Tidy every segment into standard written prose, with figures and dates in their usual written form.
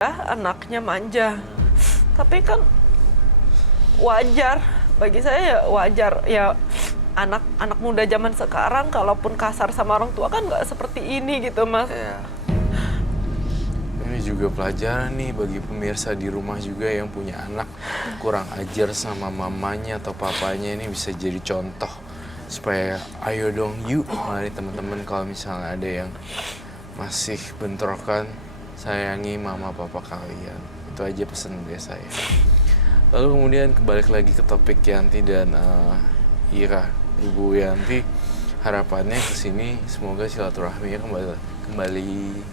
anaknya manja. Tapi kan wajar, bagi saya ya wajar. Ya anak muda zaman sekarang kalaupun kasar sama orang tua kan nggak seperti ini gitu, Mas. Iya. Ini juga pelajaran nih bagi pemirsa di rumah juga yang punya anak kurang ajar sama mamanya atau papanya, ini bisa jadi contoh. Supaya ayo dong yuk, mari teman-teman kalau misalnya ada yang masih bentrokan, sayangi mama papa kalian. Itu aja pesan dari saya. Lalu kemudian balik lagi ke topik Yanti dan Ira. Ibu Yanti, harapannya ke sini semoga silaturahminya kembali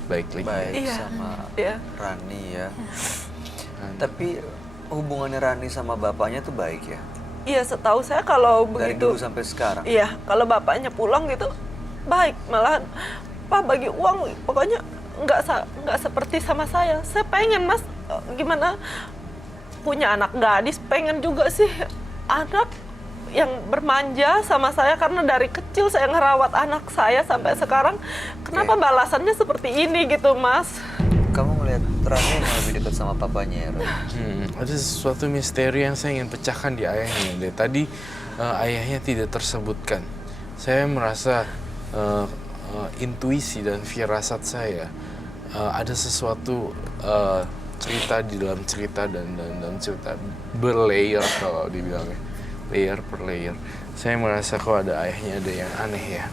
baik lagi. Baik Iya. sama Iya. Rani ya. Tapi hubungannya Rani sama bapaknya tuh baik ya? Iya, setahu saya kalau Dari begitu. dulu sampai sekarang? Iya, kalau bapaknya pulang gitu baik, malahan Pak bagi uang pokoknya nggak seperti sama saya. Saya pengen, Mas, gimana punya anak gadis, pengen juga sih anak yang bermanja sama saya karena dari kecil saya ngerawat anak saya sampai sekarang. Kenapa balasannya seperti ini gitu, Mas? Kamu ngeliat Rani emang lebih dekat sama papanya ya, Ron? Ada sesuatu misteri yang saya ingin pecahkan di ayahnya. Dari tadi ayahnya tidak tersebutkan. Saya merasa intuisi dan firasat saya ada sesuatu cerita di dalam cerita dan cerita berlayer kalau dibilangnya, layer per layer. Saya merasa kok ada ayahnya ada yang aneh ya.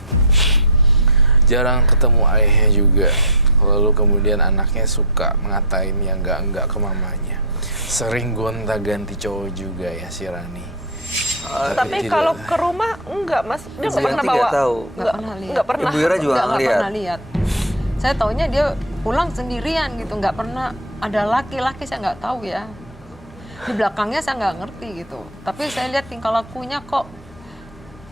Jarang ketemu ayahnya juga. Lalu kemudian anaknya suka ngatain yang enggak ke mamanya. Sering gonta-ganti cowok juga ya si Rani. Tapi kalau ke rumah enggak, Mas. Dia nggak pernah Yanti bawa. nggak tahu. Nggak pernah lihat. Nggak pernah. Ibu Ira juga Nggak ngeliat. pernah lihat. Saya taunya dia pulang sendirian gitu, nggak pernah ada laki-laki, saya nggak tahu ya. Di belakangnya saya nggak ngerti gitu. Tapi saya lihat tingkah lakunya kok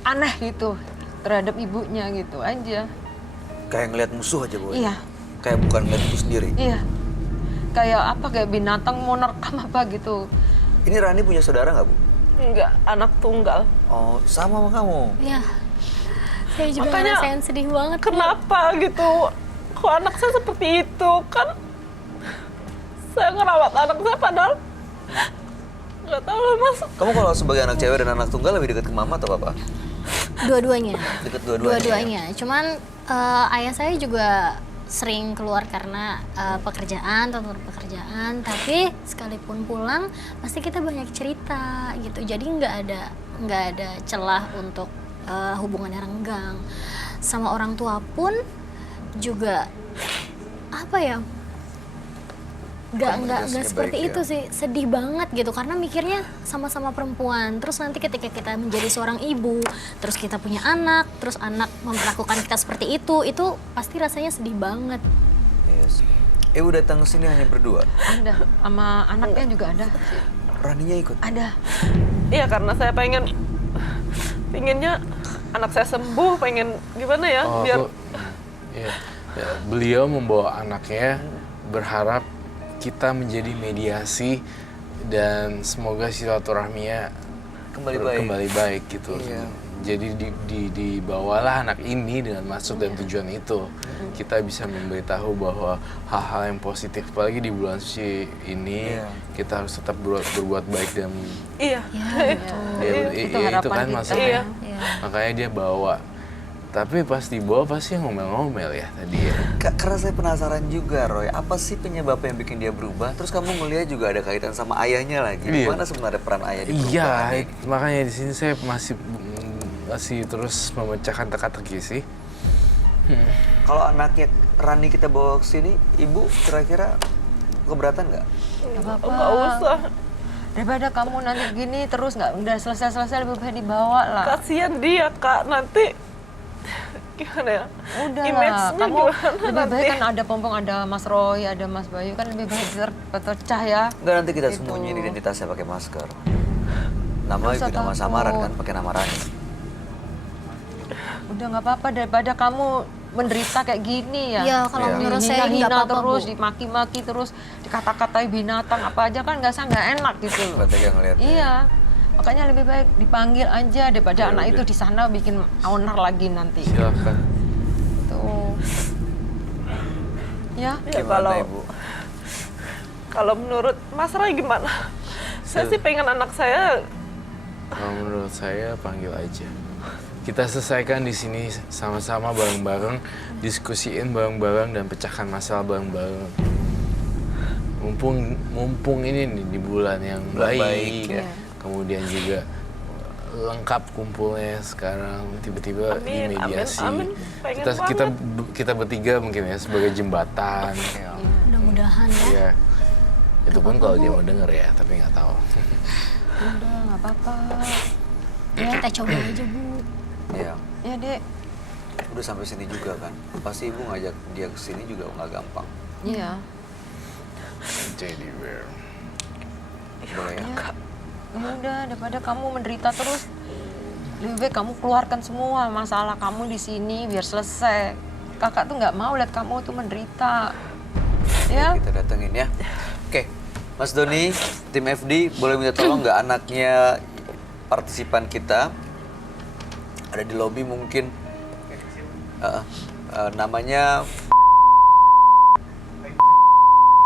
aneh gitu terhadap ibunya gitu aja. Kayak ngeliat musuh aja, Bu. Iya, Kayak bukan ngeliat ibu sendiri. iya. Kayak apa, kayak binatang mau nerekam apa gitu. Ini Rani punya saudara nggak, Bu? Enggak, anak tunggal. Oh, sama kamu. Iya, saya juga Makanya, ngerasain sedih banget. Kenapa gitu? Kok anak saya seperti itu? Kan saya ngerawat anak saya padahal nggak tahu lah, Mas. Kamu kalau sebagai anak cewek dan anak tunggal lebih dekat ke mama atau papa? Dua-duanya. Deket dua-duanya. Dua-duanya. Cuman ayah saya juga sering keluar karena pekerjaan, tuntutan pekerjaan. Tapi sekalipun pulang, pasti kita banyak cerita gitu. Jadi nggak ada celah untuk hubungan yang renggang. Sama orang tua pun juga apa ya? Nggak seperti baik, itu ya. sih, sedih banget gitu karena mikirnya sama-sama perempuan, terus nanti ketika kita menjadi seorang ibu, terus kita punya anak, terus anak memperlakukan kita seperti itu pasti rasanya sedih banget. Yes. Ibu datang ke sini hanya berdua. Ada, sama anaknya juga ada. Raninya ikut. Ada. Iya, karena saya pengennya anak saya sembuh, pengen gimana ya, Oh, biar iya. Ya, beliau membawa anaknya berharap kita menjadi mediasi dan semoga silaturahminya Kembali baik. gitu. Iya. Jadi dibawalah anak ini dengan maksud dan tujuan itu. Kita bisa memberitahu bahwa hal-hal yang positif, apalagi di bulan suci ini, Iya. kita harus tetap berbuat baik dan iya. Itu itu harapan kan kita. maksudnya. Iya. Makanya dia bawa. Tapi pas dibawa pasti ngomel-ngomel ya tadi ya. Karena saya penasaran juga, Roy. Apa sih penyebab yang bikin dia berubah? Terus kamu ngelihat juga ada kaitan sama ayahnya lagi. Iya. Gimana sebenarnya peran ayah di Iya, perubahan ini? makanya di sini saya masih terus memecahkan teka-teki sih. Kalau anaknya Rani kita bawa ke sini, ibu kira-kira keberatan nggak? Nggak apa-apa. Nggak usah. Daripada kamu nanti gini terus nggak udah selesai lebih baik dibawa lah. Kasihan dia, Kak. Nanti gimana ya? Udah lah, Image-nya kamu gimana lebih nanti? baik kan ada Pompong, ada Mas Roy, ada Mas Bayu, kan lebih baik terpecah ya. Enggak, nanti kita Gitu. sembunyiin identitasnya pakai masker. Nama Nggak usah juga nama takut. samaran kan, pakai nama Rani. Udah nggak apa-apa daripada kamu menderita kayak gini ya. Iya, kalau Iya. menurut saya nggak Dihina apa-apa, terus, Bu. dimaki-maki terus, dikata-katai binatang apa aja kan nggak enak gitu loh. Nggak tega ngeliatnya. Iya, makanya lebih baik dipanggil aja daripada Ya anak udah. itu di sana bikin owner lagi nanti. Silakan. Tuh. Ya, Ya, Gimana kalau ibu? Kalau menurut Mas Ray gimana? Saya sih pengen anak saya. Kalau menurut saya panggil aja. Kita selesaikan di sini sama-sama bareng-bareng, diskusiin bareng-bareng dan pecahkan masalah bareng-bareng. Mumpung ini nih di bulan yang baik, ya. Kemudian juga lengkap kumpulnya sekarang tiba-tiba Amin, dimediasi. amin. Pengen Kita bertiga mungkin ya sebagai jembatan. Mudah-mudahan ya. Iya. Itu pun kalau dia mau denger ya, tapi nggak tahu. Udah, nggak apa-apa. Ya, kita coba aja, Bu. Ya, Ya, Dek. udah sampai sini juga kan. Pasti ibu ngajak dia ke sini juga nggak gampang. Iya. Jadi bear. Boleh ya? Ya udah, daripada kamu menderita terus, lebih baik kamu keluarkan semua masalah kamu di sini biar selesai. Kakak tuh nggak mau lihat kamu tuh menderita. Ya? Kita datengin ya. Oke, Mas Doni, tim FD boleh minta tolong nggak anaknya partisipan kita ada di lobi mungkin. Namanya.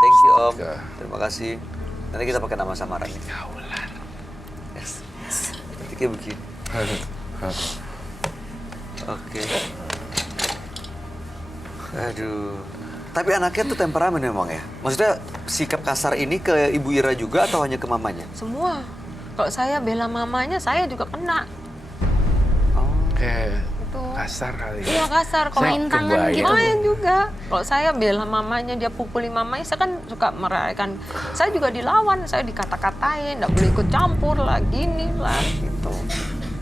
Thank you Om. Terima kasih. Nanti kita pakai nama samaran. Yes. Nanti kayak begini. Oke. Aduh. Tapi anaknya tuh temperamen memang ya? Maksudnya sikap kasar ini ke Ibu Ira juga atau hanya ke mamanya? Semua. Kalau saya bela mamanya, saya juga kena. Kayak Itu. kasar kali ya. Iya kasar. Kalau Saya Main tangan kebayang. gitu. main juga. Kalau saya bela mamanya, dia pukuli mamanya, saya kan suka merayakan. Saya juga dilawan, saya dikata-katain, nggak boleh ikut campur lah, gini lah, gitu.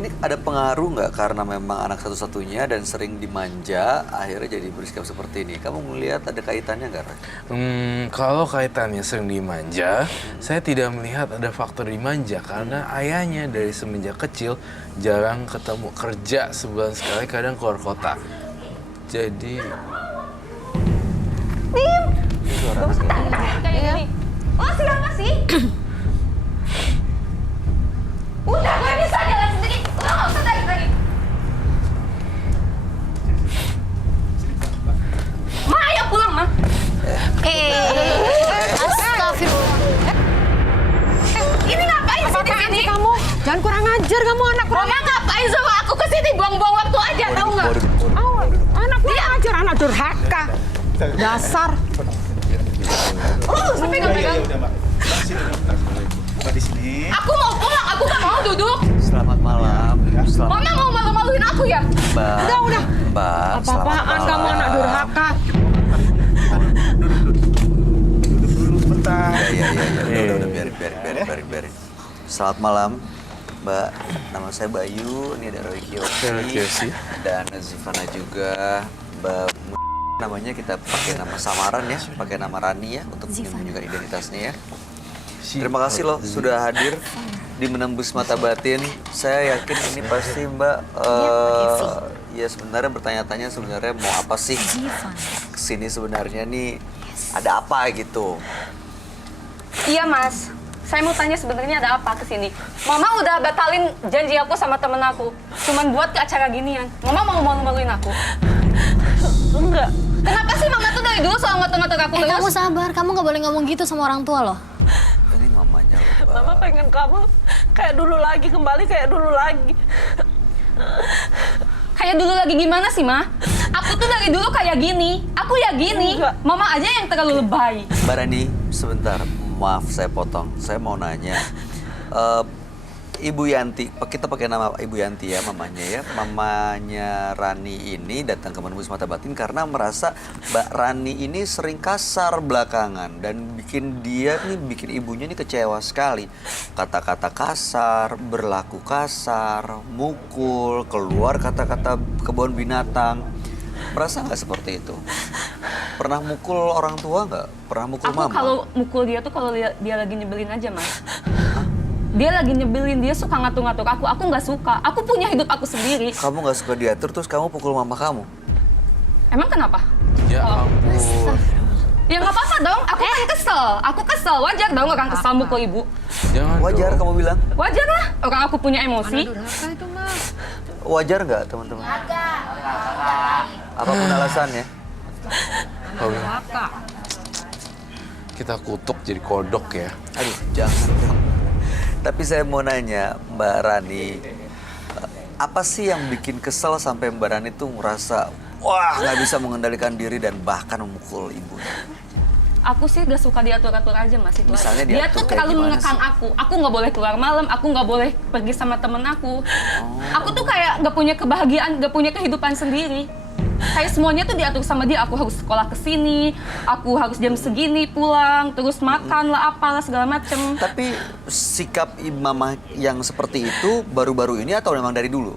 Ini ada pengaruh nggak karena memang anak satu-satunya dan sering dimanja, akhirnya jadi bersikap seperti ini? Kamu melihat ada kaitannya nggak, Ray? Kalau kaitannya sering dimanja, saya tidak melihat ada faktor dimanja karena ayahnya dari semenjak kecil jarang ketemu, kerja sebulan sekali, kadang keluar kota. Jadi Iya. Oh, siapa sih? Udah, gue bisa jalan sendiri. Lo nggak usah tarik lagi. Ma, ayo pulang, Ma. Astagfirullah. Ini ngapain sih di sini? Kamu jangan kurang ajar kamu anak kurang. Mama ngapain sama aku ke sini? Buang-buang waktu aja, tahu nggak? Anak kurang ajar, anak durhaka. Dasar. Sampai nggak pegang. Mbak di sini. Aku mau pulang, aku nggak mau duduk. Selamat malam. Selamat Mama mau malu-maluin aku ya? Mbak. Udah. Mbak, selamat Apa-apaan kamu malam. anak durhaka. Duduk dulu sebentar. Ya. Udah, biarin. Selamat malam, Mbak. Nama saya Bayu, ini ada Roy Roy Kiyoshi. Kiyoshi. Dan Zivana juga. Mbak namanya kita pakai nama samaran ya, pakai nama Rani ya, untuk menyembunyikan identitasnya ya. Terima kasih loh sudah hadir di Menembus Mata Batin. Saya yakin ini pasti Mbak ya sebenarnya bertanya-tanya sebenarnya mau apa sih kesini sebenarnya nih, ada apa gitu. Iya, Mas. Saya mau tanya sebenarnya ada apa ke sini. Mama udah batalin janji aku sama temen aku. Cuman buat ke acara ginian. Mama mau malu-maluin aku. Enggak. Kenapa sih Mama tuh dari dulu selalu ngatur-ngatur aku terus? Kamu sabar, kamu nggak boleh ngomong gitu sama orang tua loh. Ini mamanya loh Mbak. Mama pengen kamu kayak dulu lagi, kembali kayak dulu lagi. Kayak dulu lagi gimana sih, Ma? Aku tuh dari dulu kayak gini. Aku ya gini. Enggak. Mama aja yang terlalu lebay. Mbak Rani, sebentar. Maaf saya potong. Saya mau nanya. Ibu Yanti, kita pakai nama Ibu Yanti ya, mamanya ya. Mamanya Rani ini datang ke Menembus Mata Batin karena merasa Mbak Rani ini sering kasar belakangan dan bikin ibunya ini kecewa sekali. Kata-kata kasar, berlaku kasar, mukul, keluar kata-kata kebun binatang. Merasa nggak seperti itu? Pernah mukul orang tua nggak? Pernah mukul Aku mama? kalau mukul dia tuh kalau dia lagi nyebelin aja, Mas. Dia lagi nyebelin, dia suka ngatur-ngatur aku nggak suka. Aku punya hidup aku sendiri. Kamu nggak suka diatur, terus kamu pukul mama kamu? Emang kenapa? ya ampun. Ya nggak apa-apa dong, aku kan kesel. Aku kesel, wajar dong orang kesel mukul ibu. Jangan Wajar dong. kamu bilang? Wajar lah, orang aku punya Anak emosi. durhaka itu, Mas. Wajar nggak teman-teman? Apapun alasannya. Oh, Durhaka. kita kutuk jadi kodok ya. Aduh, jangan dong. Tapi saya mau nanya, Mbak Rani, apa sih yang bikin kesel sampai Mbak Rani tuh merasa, wah nggak bisa mengendalikan diri dan bahkan memukul ibu? Aku sih gak suka diatur-atur aja Mas itu. Misalnya Dia diatur tuh kayak terlalu gimana mengekang aku. Aku nggak boleh keluar malam, aku nggak boleh pergi sama temen aku. Aku tuh kayak gak punya kebahagiaan, gak punya kehidupan sendiri. Kayak semuanya tuh diatur sama dia. Aku harus sekolah kesini, aku harus jam segini pulang, terus makan lah apalah segala macem. Tapi sikap mama yang seperti itu baru-baru ini atau memang dari dulu?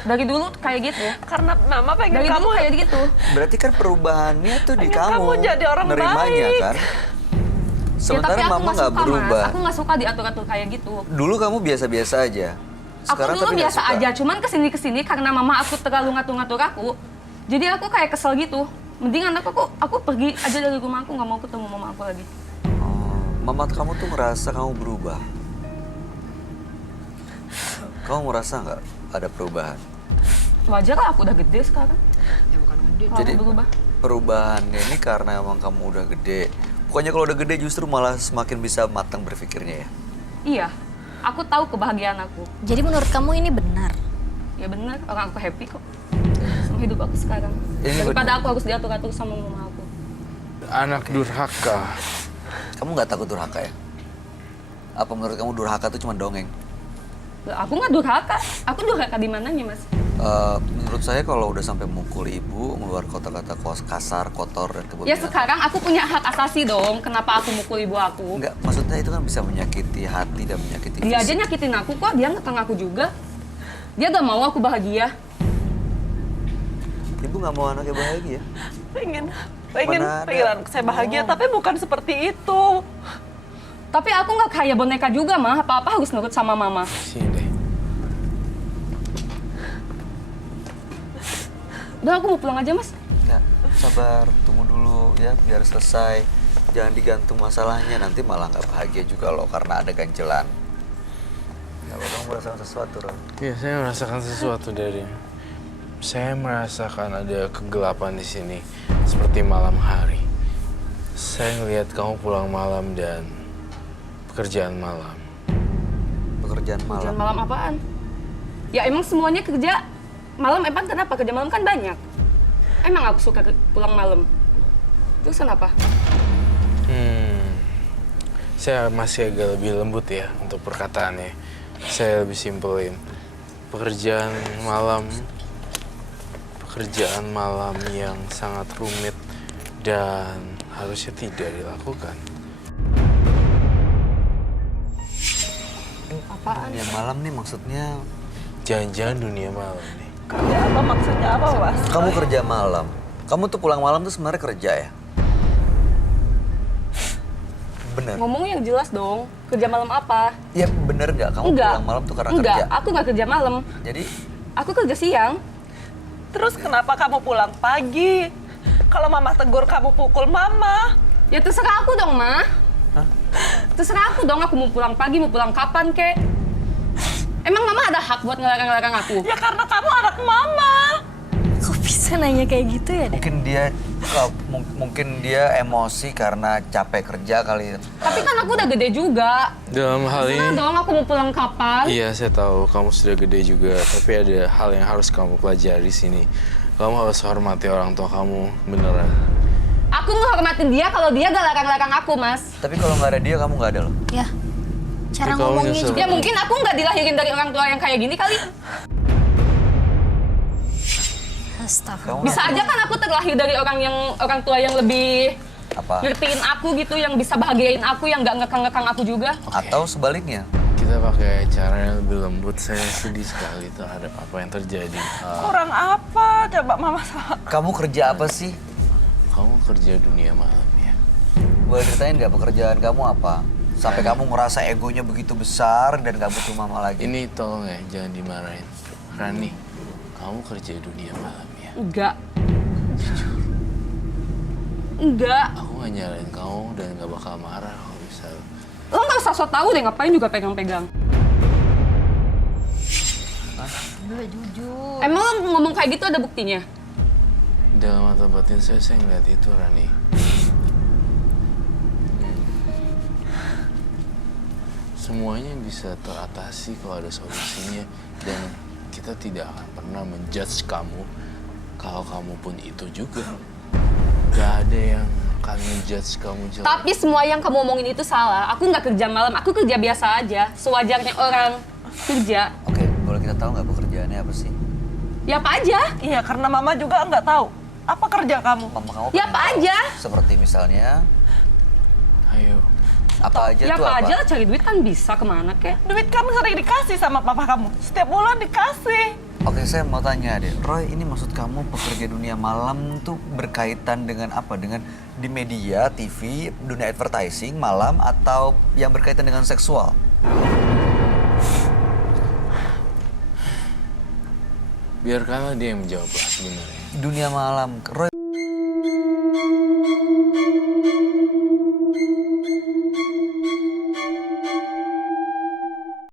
Dari dulu kayak gitu. Karena mama pengen Dari kamu dulu kayak gitu. Berarti kan perubahannya tuh di Pengen kamu. kamu jadi orang nerimanya baik. kan? Ya, Sementara tapi aku mama nggak nggak suka berubah. Mas. Aku nggak suka diatur-atur kayak gitu. Dulu kamu biasa-biasa aja. Sekarang Aku dulu tapi nggak biasa suka. aja, cuman kesini karena mama aku terlalu ngatur-ngatur aku. Jadi aku kayak kesel gitu. Mendingan aku pergi aja dari rumah, aku nggak mau ketemu mama aku lagi. Oh, mama kamu tuh ngerasa kamu berubah. Kamu merasa nggak ada perubahan? Wajar lah, aku udah gede sekarang. Kalau Jadi aku berubah. perubahannya ini karena emang kamu udah gede. Pokoknya kalau udah gede justru malah semakin bisa matang berpikirnya ya. Iya, aku tahu kebahagiaan aku. Jadi menurut kamu ini benar? Ya benar, orang aku happy kok sama hidup aku sekarang. Ini Daripada aku harus diatur-atur sama mama aku. Anak durhaka. Kamu nggak takut durhaka ya? Apa menurut kamu durhaka itu cuma dongeng? Aku nggak durhaka. Aku durhaka di mananya, Mas? Menurut saya kalau udah sampai mukul ibu, ngeluar kata-kata kasar, kotor, dan Ya kemudian sekarang aku punya hak asasi dong. Kenapa aku mukul ibu aku? Enggak, maksudnya itu kan bisa menyakiti hati dan menyakiti Dia aja fisik. nyakitin aku kok, dia ngekang aku juga. Dia gak mau aku bahagia. Ibu nggak mau anaknya bahagia. pengen Mana ada. pengen anak saya bahagia, tapi bukan seperti itu. Tapi aku nggak kayak boneka juga, mah. Apa-apa harus nurut sama mama. Sini deh. Udah, aku mau pulang aja, Mas. Enggak, sabar, tunggu dulu ya biar selesai. Jangan digantung masalahnya, nanti malah nggak bahagia juga loh karena ada ganjelan. Nggak apa kamu merasakan sesuatu, Ron? Iya, saya merasakan sesuatu dari. Saya merasakan ada kegelapan di sini, seperti malam hari. Saya ngelihat kamu pulang malam dan pekerjaan malam. Pekerjaan malam. Jangan malam apaan? Ya emang semuanya kerja malam, emang kenapa? Kerja malam kan banyak. Emang aku suka pulang malam. Terus kenapa? Saya masih agak lebih lembut ya untuk perkataannya. Saya lebih simpelin. Pekerjaan malam yang sangat rumit dan harusnya tidak dilakukan. Apaan? Ya malam nih maksudnya Jangan-jangan dunia malam nih. Kerja apa maksudnya apa, Mas? kamu kerja malam. Kamu tuh pulang malam tuh sebenarnya kerja ya? Bener. Ngomong yang jelas dong. Kerja malam apa? Ya bener nggak kamu Enggak. pulang malam tuh karena Enggak, kerja? aku nggak kerja malam. Jadi Aku kerja siang. Terus kenapa kamu pulang pagi? Kalau mama tegur kamu pukul mama. Ya terserah aku dong, Ma. Terserah aku dong, aku mau pulang pagi, mau pulang kapan, kek. Emang mama ada hak buat ngelarang-larang aku? Ya karena kamu anak mama. Kok bisa nanya kayak gitu ya, Dek? mungkin dia emosi karena capek kerja kali. Tapi kan aku udah gede juga. Dalam hal Terserah ini, dong, aku mau pulang kapan. iya saya tahu kamu sudah gede juga, tapi ada hal yang harus kamu pelajari di sini. Kamu harus hormati orang tua kamu, beneran. Aku ngehormatin dia kalau dia gak larang-larang aku, Mas. Tapi kalau nggak ada dia kamu nggak ada loh. Ya, cara Tapi kamu ngomongnya nyesel. juga. Ya mungkin aku nggak dilahirin dari orang tua yang kayak gini kali. Astagfirullah. Kamu Bisa aja kan aku terlahir dari orang tua yang lebih apa? ngertiin aku gitu, yang bisa bahagiain aku, yang nggak ngekang-ngekang aku juga. Atau sebaliknya? Kita pakai cara yang lebih lembut. Saya sedih sekali terhadap apa yang terjadi. Kurang apa? Coba mama salah. Kamu kerja apa sih? Kamu kerja dunia malam ya? Boleh ceritain nggak pekerjaan kamu apa? Sampai kamu ngerasa egonya begitu besar dan nggak butuh mama lagi. Ini tolong ya, jangan dimarahin. Rani, kamu kerja dunia malam ya? Enggak. Enggak. Aku gak nyalain kamu dan gak bakal marah kalau bisa. Lo nggak usah so tau deh, ngapain juga pegang-pegang. Udah jujur. Emang lo ngomong kayak gitu ada buktinya? Dalam mata batin saya ngeliat itu, Rani. semuanya bisa teratasi kalau ada solusinya. Dan kita tidak akan pernah menjudge kamu kalau kamu pun itu juga. Gak ada yang akan menjudge kamu jelek. Tapi semua yang kamu omongin itu salah. Aku nggak kerja malam, aku kerja biasa aja. Sewajarnya orang kerja. Oke, boleh kita tahu nggak pekerjaannya apa sih? Ya apa aja? Iya, karena mama juga nggak tahu apa kerja kamu. Mama kamu Ya pengen apa tahu. aja? Seperti misalnya, Ayo. apa aja Ya tuh apa apa? aja lah, cari duit kan bisa kemana kek. Duit kan sering dikasih sama papa kamu. Setiap bulan dikasih. Oke, saya mau tanya deh, Roy, ini maksud kamu pekerja dunia malam tuh berkaitan dengan apa? Dengan di media, TV, dunia advertising, malam, atau yang berkaitan dengan seksual? Biarkanlah dia yang menjawab lah sebenarnya. Dunia malam, Roy